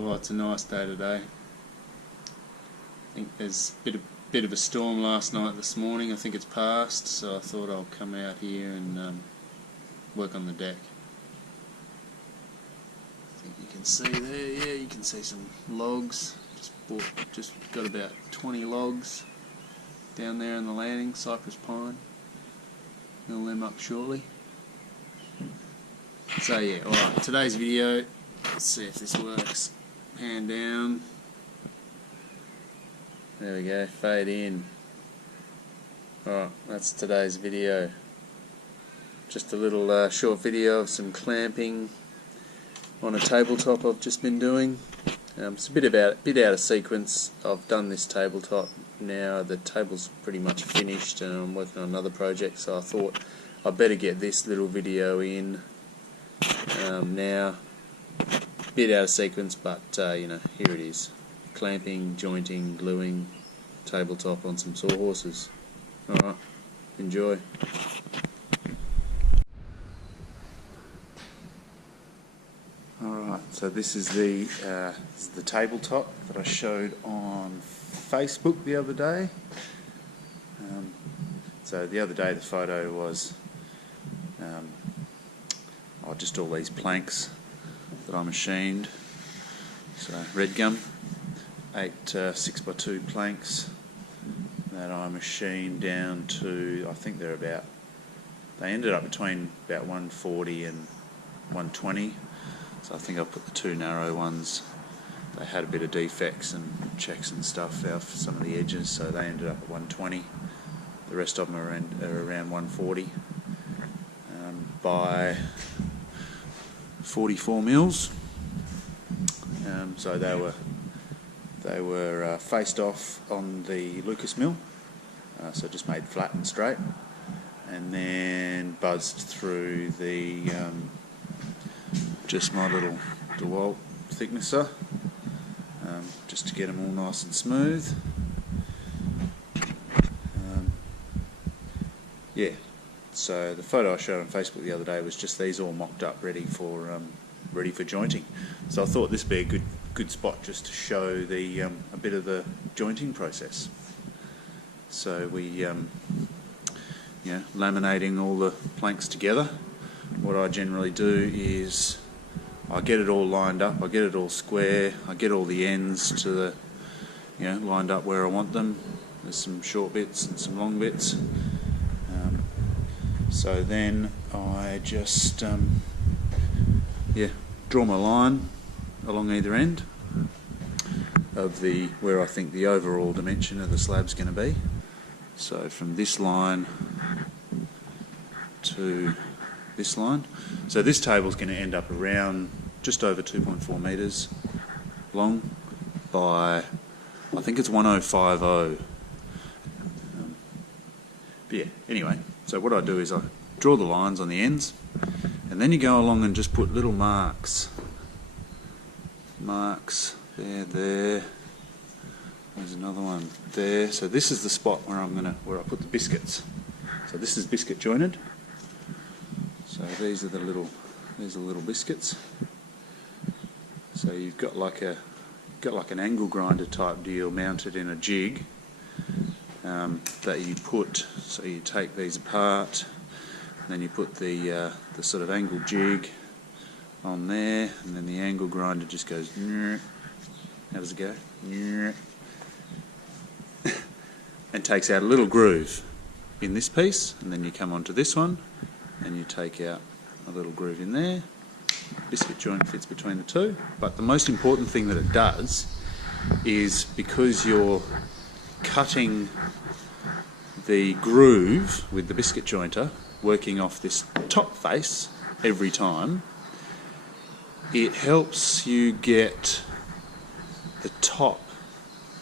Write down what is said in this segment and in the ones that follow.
Oh, it's a nice day today. I think there's a bit of a storm last night, this morning. I think it's passed, so I thought I'll come out here and work on the deck. I think you can see there, yeah, you can see some logs. Just got about 20 logs down there in the landing, cypress pine. Mill them up shortly. So yeah, alright, today's video, let's see if this works. Pan down. There we go, fade in. Alright, that's today's video. Just a little short video of some clamping on a tabletop I've just been doing. It's a bit out of sequence. I've done this tabletop now. The table's pretty much finished and I'm working on another project, so I thought I'd better get this little video in now. Bit out of sequence, but you know, here it is. Clamping, jointing, gluing, tabletop on some sawhorses. Alright, enjoy. Alright, so this is the tabletop that I showed on Facebook the other day. So the other day the photo was just all these planks that I machined. So red gum, 8 6x2 planks that I machined down to, I think they ended up between about 140 and 120. So I think I put the two narrow ones, they had a bit of defects and checks and stuff out for some of the edges, so they ended up at 120. The rest of them are around 140 by 44 mils. So they were faced off on the Lucas mill, so just made flat and straight, and then buzzed through the just my little DeWalt thicknesser, just to get them all nice and smooth. Yeah, so the photo I showed on Facebook the other day was just these all mocked up, ready for jointing. So I thought this would be a good spot just to show the a bit of the jointing process. So we laminating all the planks together. What I generally do is I get it all lined up, I get it all square, I get all the ends to the lined up where I want them. There's some short bits and some long bits. So then I just draw my line along either end of where I think the overall dimension of the slab's going to be. So from this line to this line. So this table's going to end up around just over 2.4 metres long by, I think it's 1050. But yeah, anyway, so what I do is I draw the lines on the ends, and then you go along and just put little marks. There. There's another one there. So this is the spot where I put the biscuits. So this is biscuit jointed. So these are the little biscuits. So you've got like an angle grinder type deal mounted in a jig that you put. So you take these apart, and then you put the sort of angle jig on there, and then the angle grinder just goes. How does it go? And takes out a little groove in this piece, and then you come onto this one and you take out a little groove in there. Biscuit joint fits between the two, but the most important thing that it does is, because you're cutting the groove with the biscuit jointer, working off this top face every time, it helps you get the top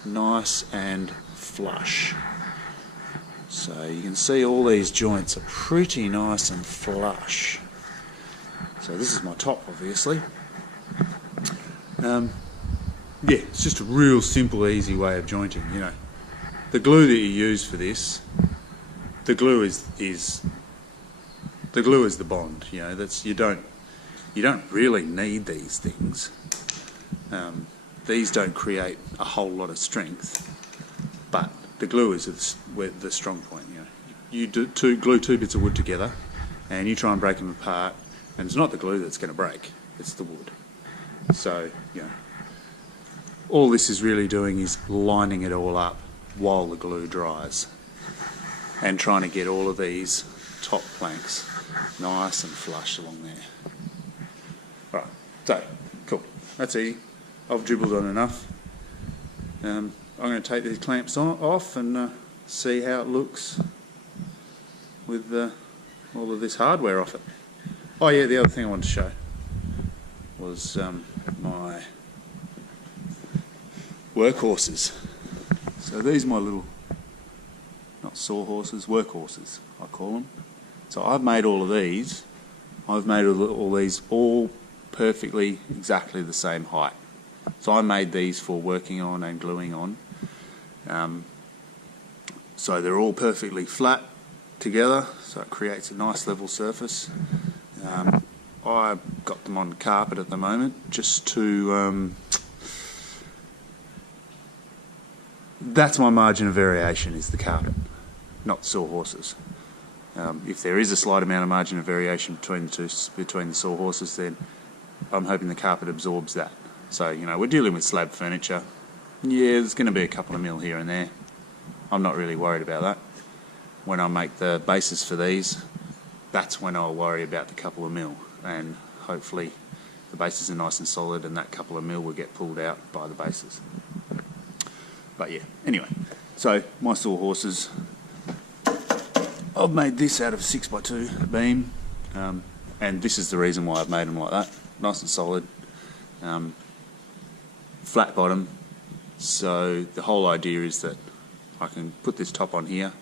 nice and flush. So you can see all these joints are pretty nice and flush. So this is my top, obviously. Yeah, it's just a real simple, easy way of jointing. The glue that you use for this, the glue is the bond. You don't really need these things. These don't create a whole lot of strength, but the glue is the strong point. You glue two bits of wood together, and you try and break them apart, and it's not the glue that's going to break; it's the wood. So all this is really doing is lining it all up while the glue dries, and trying to get all of these top planks nice and flush along there. All right, so cool. That's easy. I've dribbled on enough. I'm going to take these clamps off and see how it looks with all of this hardware off it. Oh yeah, the other thing I wanted to show was my workhorses. So these are my little, not sawhorses, workhorses I call them. So I've made all of these. I've made all these all perfectly exactly the same height. So I made these for working on and gluing on. So they're all perfectly flat together, so it creates a nice level surface. I've got them on carpet at the moment just to... that's my margin of variation, is the carpet, not sawhorses. If there is a slight amount of margin of variation between the sawhorses, then I'm hoping the carpet absorbs that. So, we're dealing with slab furniture. Yeah, there's going to be a couple of mil here and there. I'm not really worried about that. When I make the bases for these, that's when I'll worry about the couple of mil. And hopefully the bases are nice and solid, and that couple of mil will get pulled out by the bases. But yeah, anyway. So, my sawhorses, I've made this out of 6x2 beam. And this is the reason why I've made them like that. Nice and solid. Flat bottom, so the whole idea is that I can put this top on here,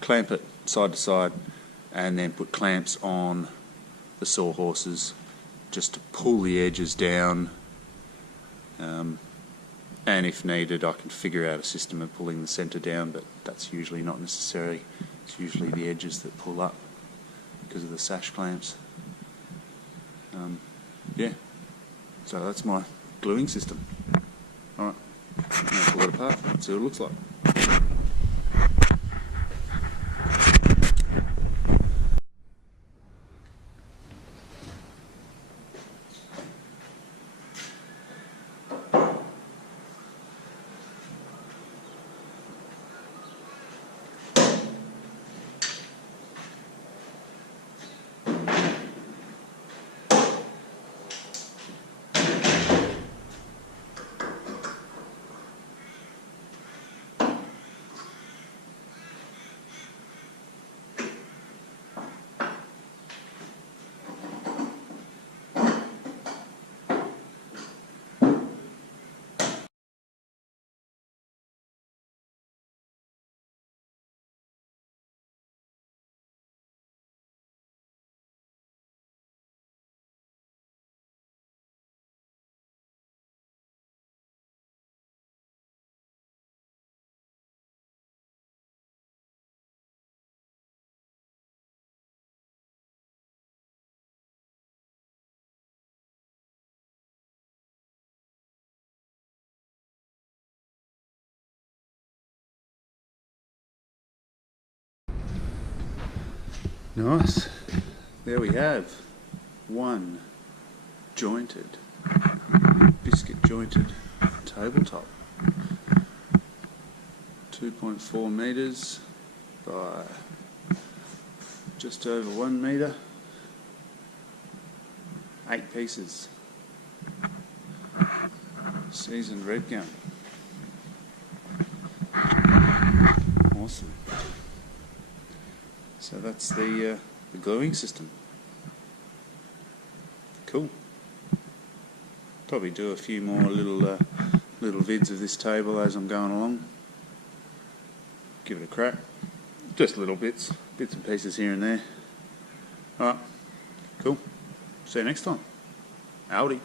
clamp it side to side, and then put clamps on the sawhorses just to pull the edges down, and if needed I can figure out a system of pulling the centre down, but that's usually not necessary. It's usually the edges that pull up because of the sash clamps. Yeah, so that's my gluing system. Alright, I'm going to pull it apart and see what it looks like. Nice. There we have one jointed, biscuit jointed tabletop. 2.4 metres by just over 1 metre. 8 pieces. Seasoned red gum. Awesome. So that's the gluing system. Cool. Probably do a few more little vids of this table as I'm going along. Give it a crack. Just little bits and pieces here and there. Alright, cool. See you next time. Howdy.